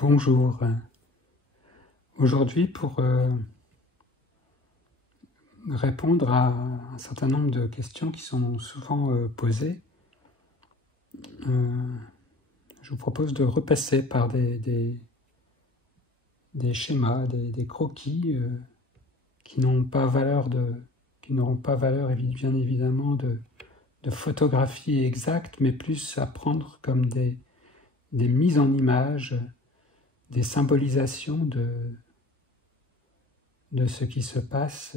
Bonjour. Aujourd'hui, pour répondre à un certain nombre de questions qui sont souvent posées, je vous propose de repasser par des schémas, des croquis qui n'auront pas valeur bien évidemment de photographie exacte, mais plus à prendre comme des mises en image, des symbolisations de ce qui se passe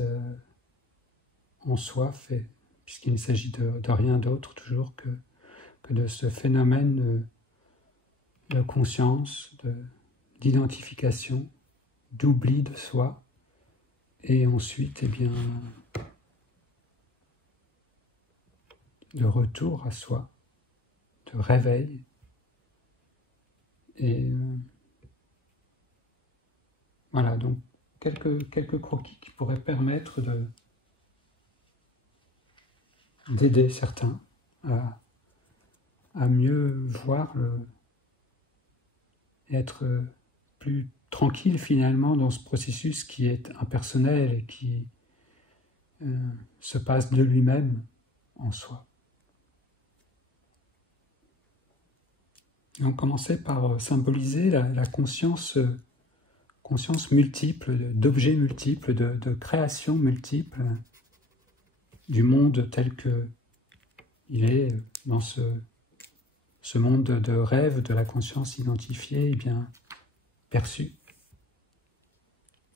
en soi, puisqu'il ne s'agit de rien d'autre toujours que de ce phénomène de conscience, d'identification, d'oubli de soi, et ensuite, de retour à soi, de réveil, et voilà, donc quelques croquis qui pourraient permettre d'aider certains à mieux voir et être plus tranquille finalement dans ce processus qui est impersonnel et qui se passe de lui-même en soi. Et on commençait par symboliser la conscience multiple, d'objets multiples, de créations multiples, du monde tel que il est dans ce monde de rêve, de la conscience identifiée et bien perçue.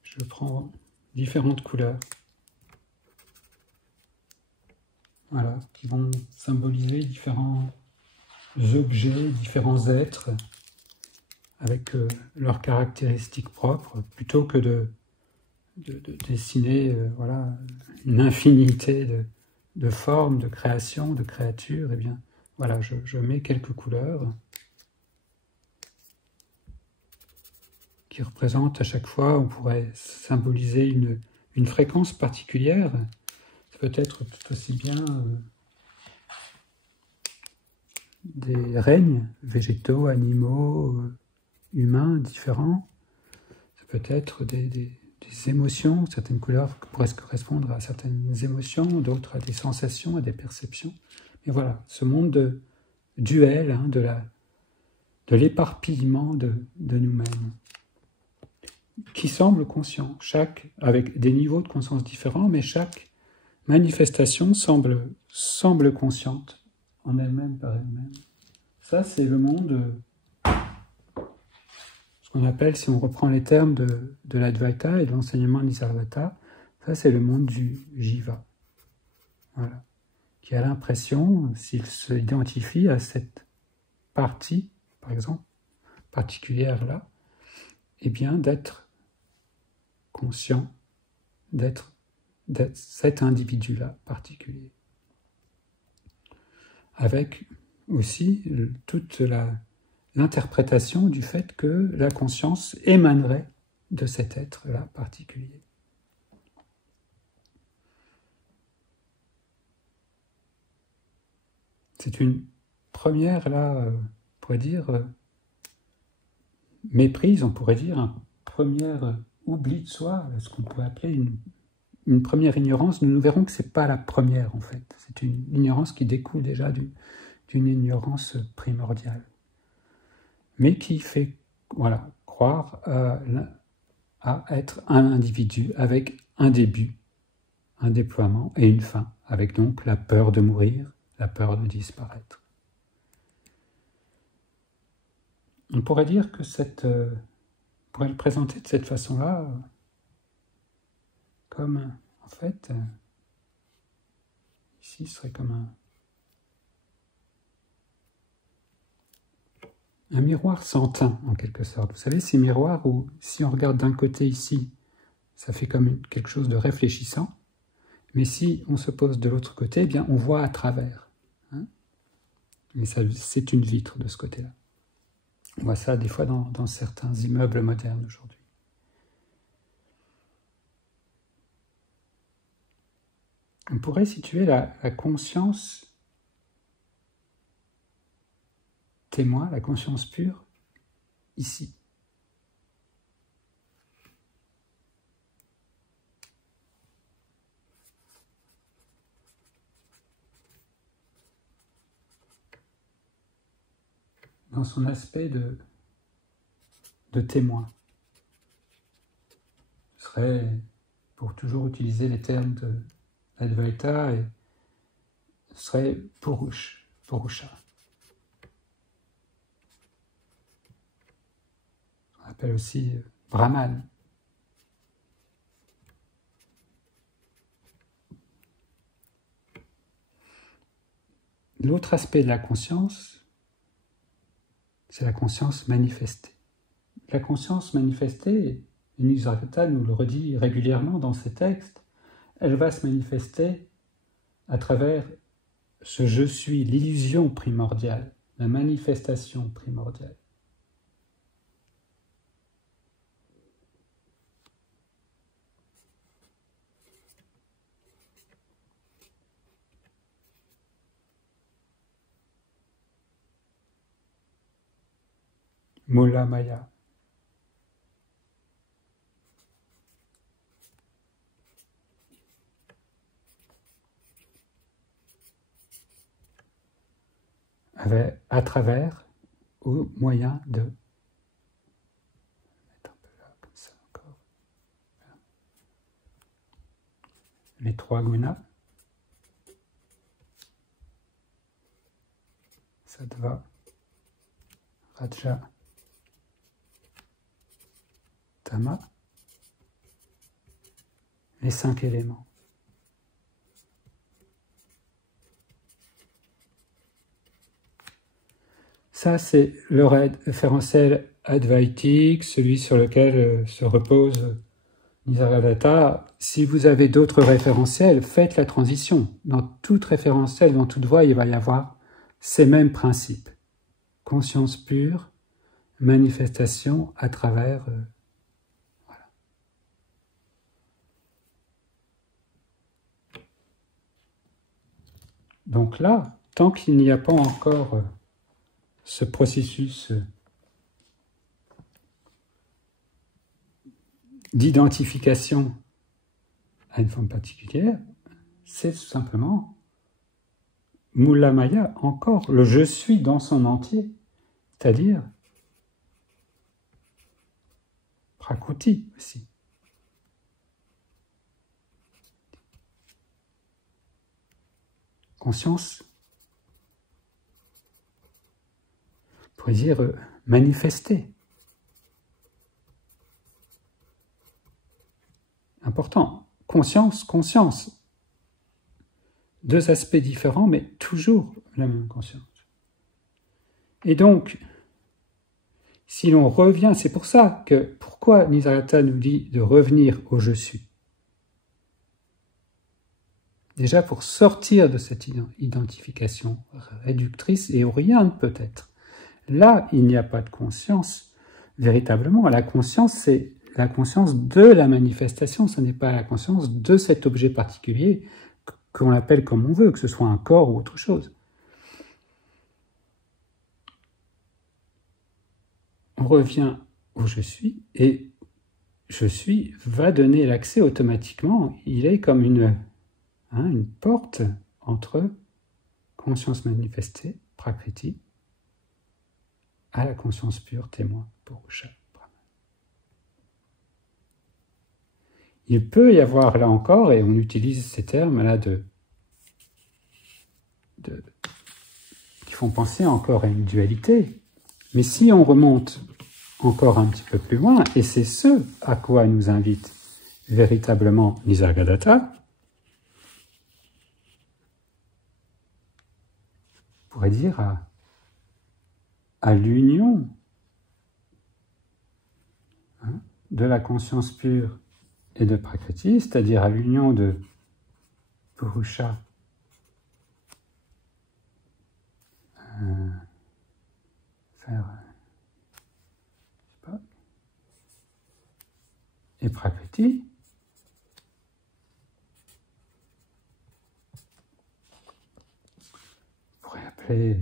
Je prends différentes couleurs, voilà, qui vont symboliser différents objets, différents êtres, avec leurs caractéristiques propres, plutôt que de dessiner voilà, une infinité de formes, de créations, de créatures. Eh bien, voilà, je mets quelques couleurs qui représentent à chaque fois, on pourrait symboliser une fréquence particulière. Ça peut être tout aussi bien des règnes végétaux, animaux, humains différents. Ça peut être des émotions, certaines couleurs pourraient correspondre à certaines émotions, d'autres à des sensations, à des perceptions. Mais voilà, ce monde duel, de l'éparpillement de nous-mêmes, qui semble conscient, avec des niveaux de conscience différents, mais chaque manifestation semble consciente en elle-même par elle-même. Ça, c'est le monde, ce qu'on appelle, si on reprend les termes de l'Advaita et de l'enseignement de Nisargadatta, ça c'est le monde du Jiva. Voilà. Qui a l'impression, s'il s'identifie à cette partie, par exemple, particulière là, eh bien d'être conscient, d'être cet individu-là particulier. Avec aussi toute l'interprétation du fait que la conscience émanerait de cet être-là particulier. C'est une première, là, on pourrait dire, méprise, on pourrait dire, un premier oubli de soi, ce qu'on pourrait appeler une première ignorance. Nous verrons que ce n'est pas la première, en fait. C'est une ignorance qui découle déjà d'une ignorance primordiale, mais qui fait croire à être un individu avec un début, un déploiement et une fin, avec donc la peur de mourir, la peur de disparaître. On pourrait dire que on pourrait le présenter de cette façon-là, comme, en fait, ici ce serait comme un miroir sans teint, en quelque sorte. Vous savez, ces miroirs où, si on regarde d'un côté ici, ça fait comme quelque chose de réfléchissant, mais si on se pose de l'autre côté, eh bien, on voit à travers. Hein, et c'est une vitre de ce côté-là. On voit ça des fois dans certains immeubles modernes aujourd'hui. On pourrait situer la conscience témoin, la conscience pure, ici. dans son aspect de témoin. Ce serait, pour toujours utiliser les termes de l'Advaita, et ce serait Purusha. On appelle aussi Brahman. L'autre aspect de la conscience, c'est la conscience manifestée. La conscience manifestée, Nisargadatta nous le redit régulièrement dans ses textes, elle va se manifester à travers ce « je suis », l'illusion primordiale, la manifestation primordiale. Mula Maya. À travers, au moyen de... Mettre un peu là, comme ça encore. Les trois gunas. Sattva, Raja, Tama. Les 5 éléments. Ça, c'est le référentiel advaitique, celui sur lequel se repose Nisargadatta. Si vous avez d'autres référentiels, faites la transition. Dans toute référentiel, dans toute voie, il va y avoir ces mêmes principes. Conscience pure, manifestation à travers... voilà. Donc là, tant qu'il n'y a pas encore... ce processus d'identification à une forme particulière, c'est tout simplement Mula Maya, encore, le « je suis » dans son entier, c'est-à-dire Prakriti aussi. Conscience, on pourrait dire manifester. Important. Conscience, conscience. Deux aspects différents, mais toujours la même conscience. Et donc, si l'on revient, c'est pour ça que, pourquoi Nisargadatta nous dit de revenir au « je suis ». Déjà pour sortir de cette identification réductrice et oriente peut-être. Là, il n'y a pas de conscience véritablement. La conscience, c'est la conscience de la manifestation, ce n'est pas la conscience de cet objet particulier qu'on l'appelle comme on veut, que ce soit un corps ou autre chose. On revient au « je suis » et « je suis » va donner l'accès automatiquement. Il est comme une porte entre conscience manifestée, Prakriti, à la conscience pure, témoin, Purusha. Il peut y avoir là encore, et on utilise ces termes-là qui font penser encore à une dualité, mais si on remonte encore un petit peu plus loin, et c'est ce à quoi nous invite véritablement Nisargadatta, on pourrait dire à l'union de la conscience pure et de Prakriti, c'est-à-dire à l'union de Purusha et Prakriti, on pourrait appeler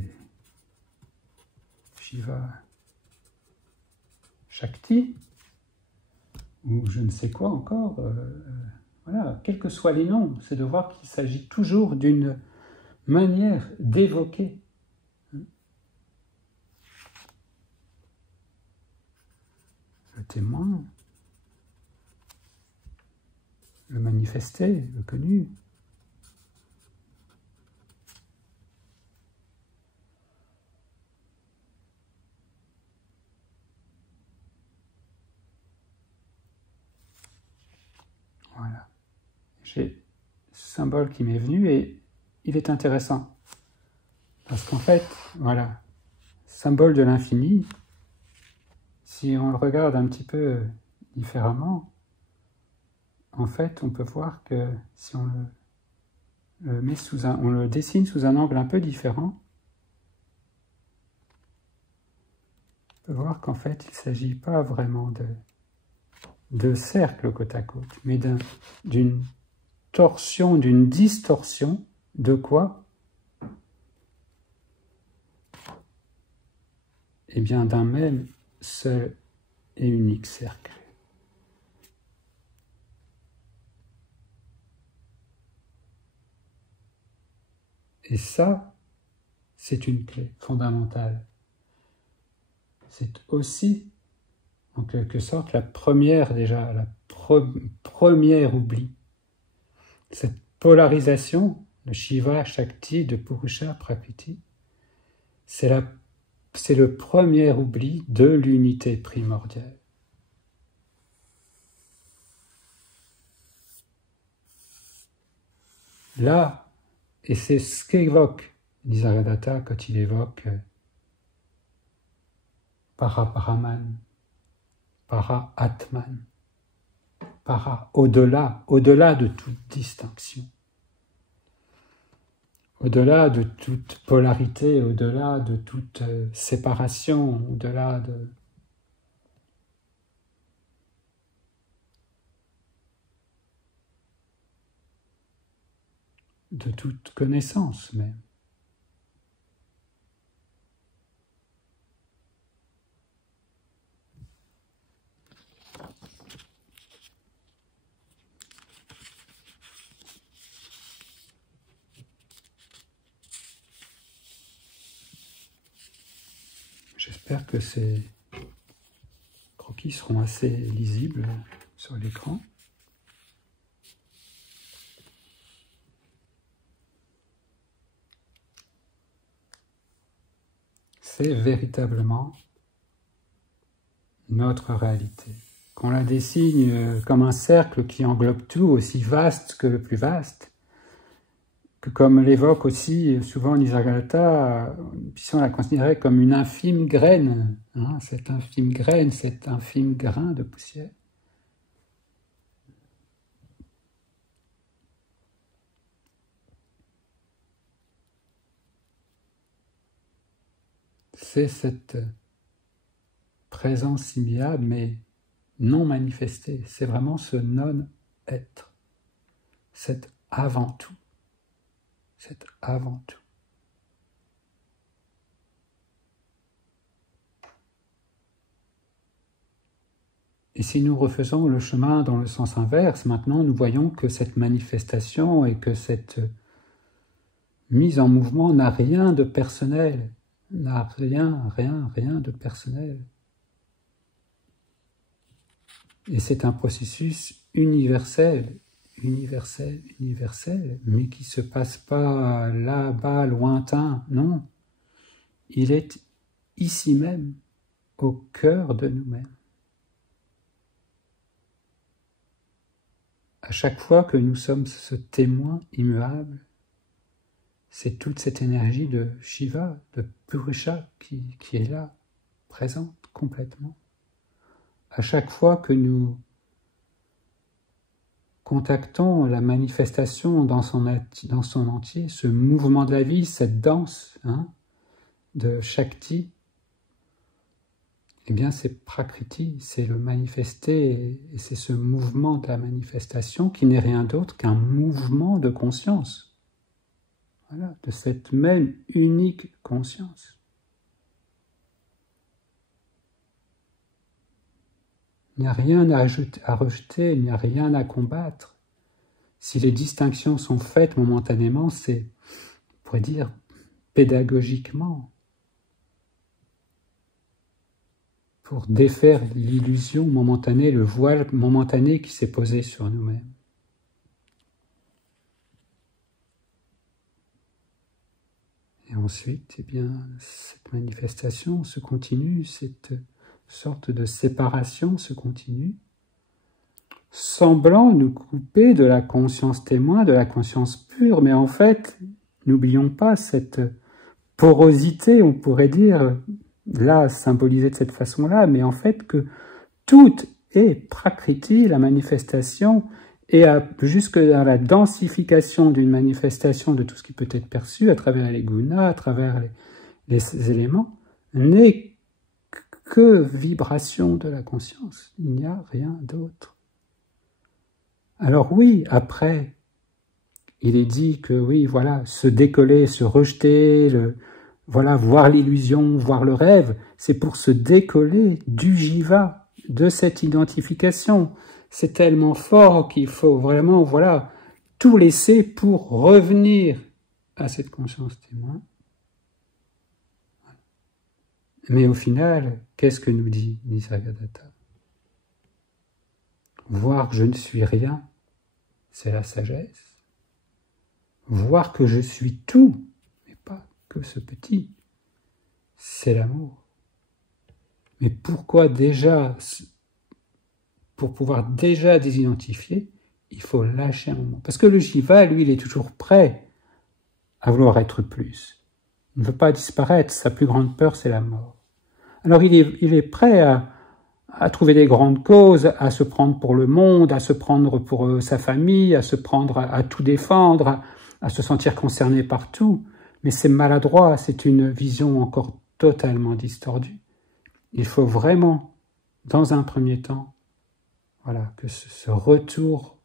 Shiva Shakti, ou je ne sais quoi encore, voilà, quels que soient les noms, c'est de voir qu'il s'agit toujours d'une manière d'évoquer témoin, le manifesté, le connu. Voilà. J'ai ce symbole qui m'est venu et il est intéressant. Parce qu'en fait, voilà, symbole de l'infini, si on le regarde un petit peu différemment, en fait, on peut voir que si on on le dessine sous un angle un peu différent, on peut voir qu'en fait, il ne s'agit pas vraiment de cercles côte à côte, mais d'une torsion, d'une distorsion de quoi? Eh bien, d'un même seul et unique cercle. Et ça, c'est une clé fondamentale. C'est aussi, en quelque sorte, la première déjà, la première oubli. Cette polarisation de Shiva, Shakti, de Purusha, Prakriti, c'est le premier oubli de l'unité primordiale. Là, et c'est ce qu'évoque Nisargadatta quand il évoque Para-Brahman, Para-Atman, Para, au-delà de toute distinction, au-delà de toute polarité, au-delà de toute séparation, au-delà de toute connaissance même. J'espère que ces croquis seront assez lisibles sur l'écran. C'est véritablement notre réalité. Qu'on la dessine comme un cercle qui englobe tout, aussi vaste que le plus vaste, que comme l'évoque aussi souvent Nisargadatta, puissions la considérer comme une infime graine, hein, cette infime graine, cet infime grain de poussière. C'est cette présence immuable, mais non manifestée. C'est vraiment ce non-être. C'est avant tout. C'est avant tout. Et si nous refaisons le chemin dans le sens inverse, maintenant nous voyons que cette manifestation et que cette mise en mouvement n'a rien de personnel, n'a rien de personnel. Et c'est un processus universel, mais qui ne se passe pas là-bas, lointain, non. Il est ici même, au cœur de nous-mêmes. À chaque fois que nous sommes ce témoin immuable, c'est toute cette énergie de Shiva, de Purusha qui est là, présente complètement. À chaque fois que nous contactons la manifestation dans son entier, ce mouvement de la vie, cette danse de Shakti, eh bien c'est Prakriti, c'est le manifesté, et c'est ce mouvement de la manifestation qui n'est rien d'autre qu'un mouvement de conscience. Voilà, de cette même unique conscience. Il n'y a rien à rejeter, il n'y a rien à combattre. Si les distinctions sont faites momentanément, c'est, on pourrait dire, pédagogiquement, pour défaire l'illusion momentanée, le voile momentané qui s'est posé sur nous-mêmes. Et ensuite, eh bien, cette manifestation se continue, cette sorte de séparation se continue, semblant nous couper de la conscience témoin, de la conscience pure, mais en fait, n'oublions pas cette porosité, on pourrait dire, là, symbolisée de cette façon-là, mais en fait que tout est prakriti, la manifestation, et jusque dans la densification d'une manifestation de tout ce qui peut être perçu à travers les gunas, à travers les éléments, n'est que vibration de la conscience. Il n'y a rien d'autre. Alors oui, après, il est dit que oui, voilà, se décoller, se rejeter, voilà, voir l'illusion, voir le rêve, c'est pour se décoller du jiva, de cette identification. C'est tellement fort qu'il faut vraiment, voilà, tout laisser pour revenir à cette conscience témoin. Mais au final, qu'est-ce que nous dit Nisargadatta? Voir que je ne suis rien, c'est la sagesse. Voir que je suis tout, mais pas que ce petit, c'est l'amour. Mais pourquoi déjà, pour pouvoir déjà désidentifier, il faut lâcher un moment. Parce que le jiva, lui, il est toujours prêt à vouloir être plus. Il ne veut pas disparaître, sa plus grande peur, c'est la mort. Alors il est prêt à trouver des grandes causes, à se prendre pour le monde, à se prendre pour sa famille, à se prendre à tout défendre, à se sentir concerné par tout. Mais c'est maladroit, c'est une vision encore totalement distordue. Il faut vraiment, dans un premier temps, voilà, que ce retour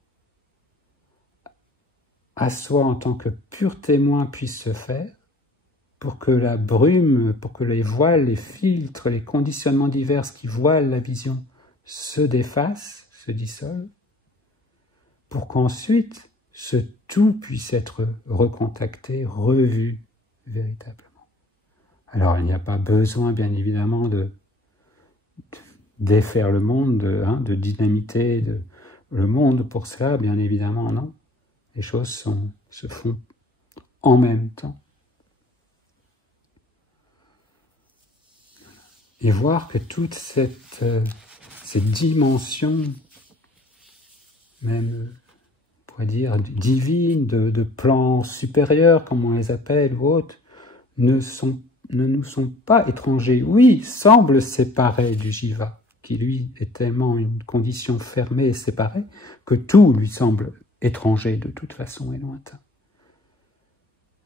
à soi en tant que pur témoin puisse se faire, pour que la brume, pour que les voiles, les filtres, les conditionnements divers qui voilent la vision se défassent, se dissolvent, pour qu'ensuite ce tout puisse être recontacté, revu véritablement. Alors il n'y a pas besoin, bien évidemment, de défaire le monde, de dynamiter le monde pour cela, bien évidemment, non. Les choses se font en même temps. Et voir que toute cette dimension, même, on pourrait dire, divine, de plans supérieurs, comme on les appelle, ou autres, ne nous sont pas étrangers. Oui, semblent séparés du jiva, qui lui est tellement une condition fermée et séparée, que tout lui semble étranger de toute façon et lointain.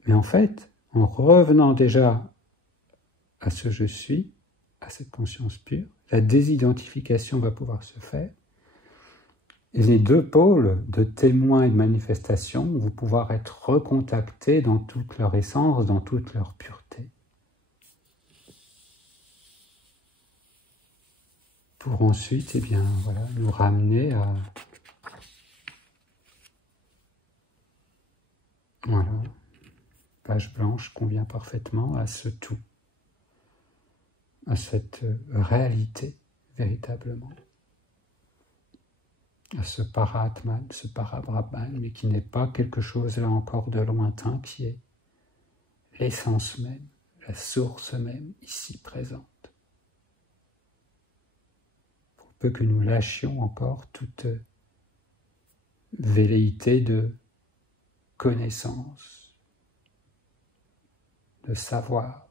Mais en fait, en revenant déjà à ce je suis, à cette conscience pure, la désidentification va pouvoir se faire, et les deux pôles de témoin et de manifestation vont pouvoir être recontactés dans toute leur essence, dans toute leur pureté. Pour ensuite, eh bien, voilà, nous ramener à... Voilà, page blanche convient parfaitement à ce tout, à cette réalité, véritablement, à ce paratman, ce parabrahman, mais qui n'est pas quelque chose, là encore, de lointain, qui est l'essence même, la source même, ici présente. Pour peu que nous lâchions encore toute velléité de connaissance, de savoir,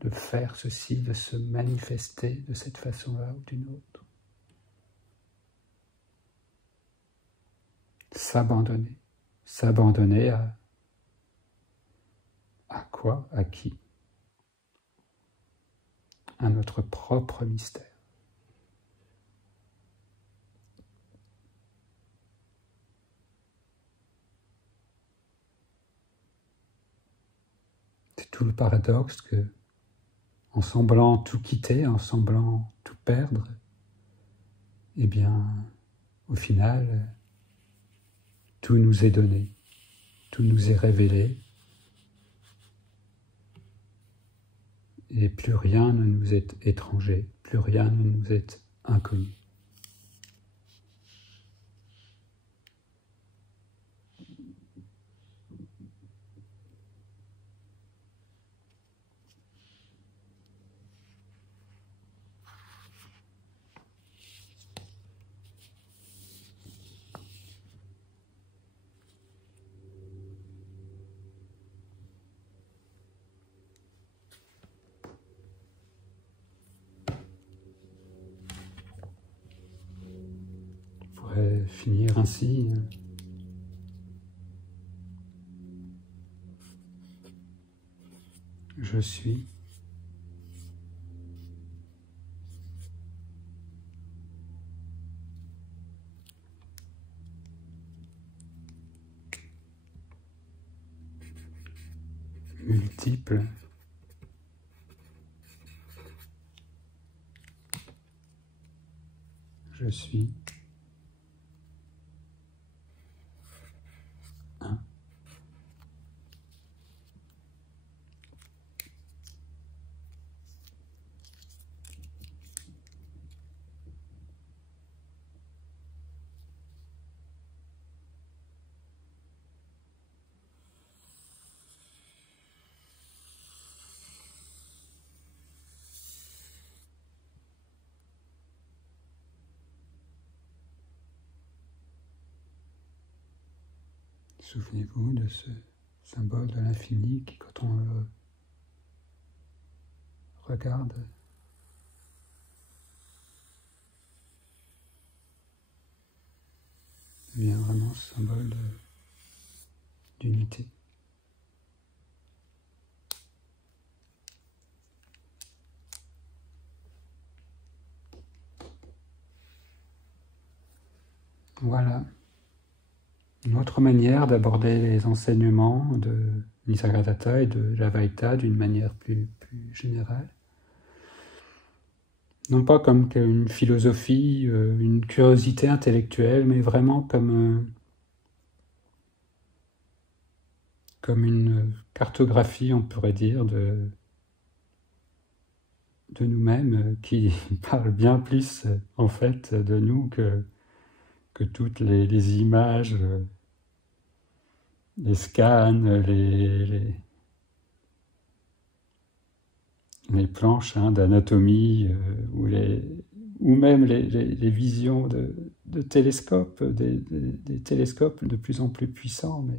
de faire ceci, de se manifester de cette façon-là ou d'une autre. S'abandonner. S'abandonner à quoi? À qui? À notre propre mystère. C'est tout le paradoxe que, en semblant tout quitter, en semblant tout perdre, eh bien, au final, tout nous est donné, tout nous est révélé, Et plus rien ne nous est étranger, plus rien ne nous est inconnu. On pourrait finir ainsi. Je suis. Multiple. Je suis. Un. Souvenez-vous de ce symbole de l'infini qui, quand on le regarde, devient vraiment ce symbole d'unité. Voilà. Une autre manière d'aborder les enseignements de Nisargadatta et de l'Advaita d'une manière plus générale. Non pas comme une philosophie, une curiosité intellectuelle, mais vraiment comme une cartographie, on pourrait dire, de nous-mêmes, qui parle bien plus, en fait, de nous que toutes les images, les scans, les planches d'anatomie, ou même les visions de télescopes, des télescopes de plus en plus puissants, mais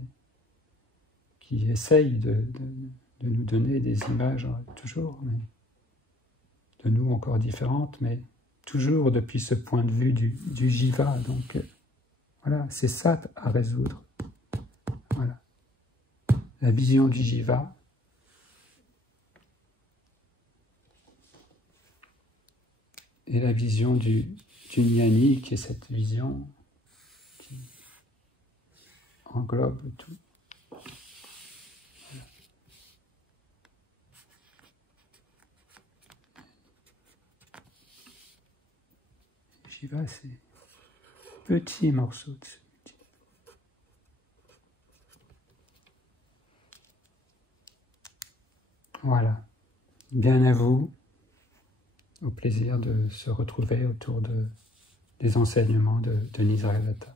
qui essayent de nous donner des images toujours, mais de nous encore différentes, mais toujours depuis ce point de vue du jiva. Donc voilà, c'est ça à résoudre. Voilà. La vision du jiva. Et la vision du jnani, qui est cette vision qui englobe tout. Voilà. Jiva, c'est petit morceau de ce. Voilà. Bien à vous. Au plaisir de se retrouver autour des enseignements de Nisargadatta.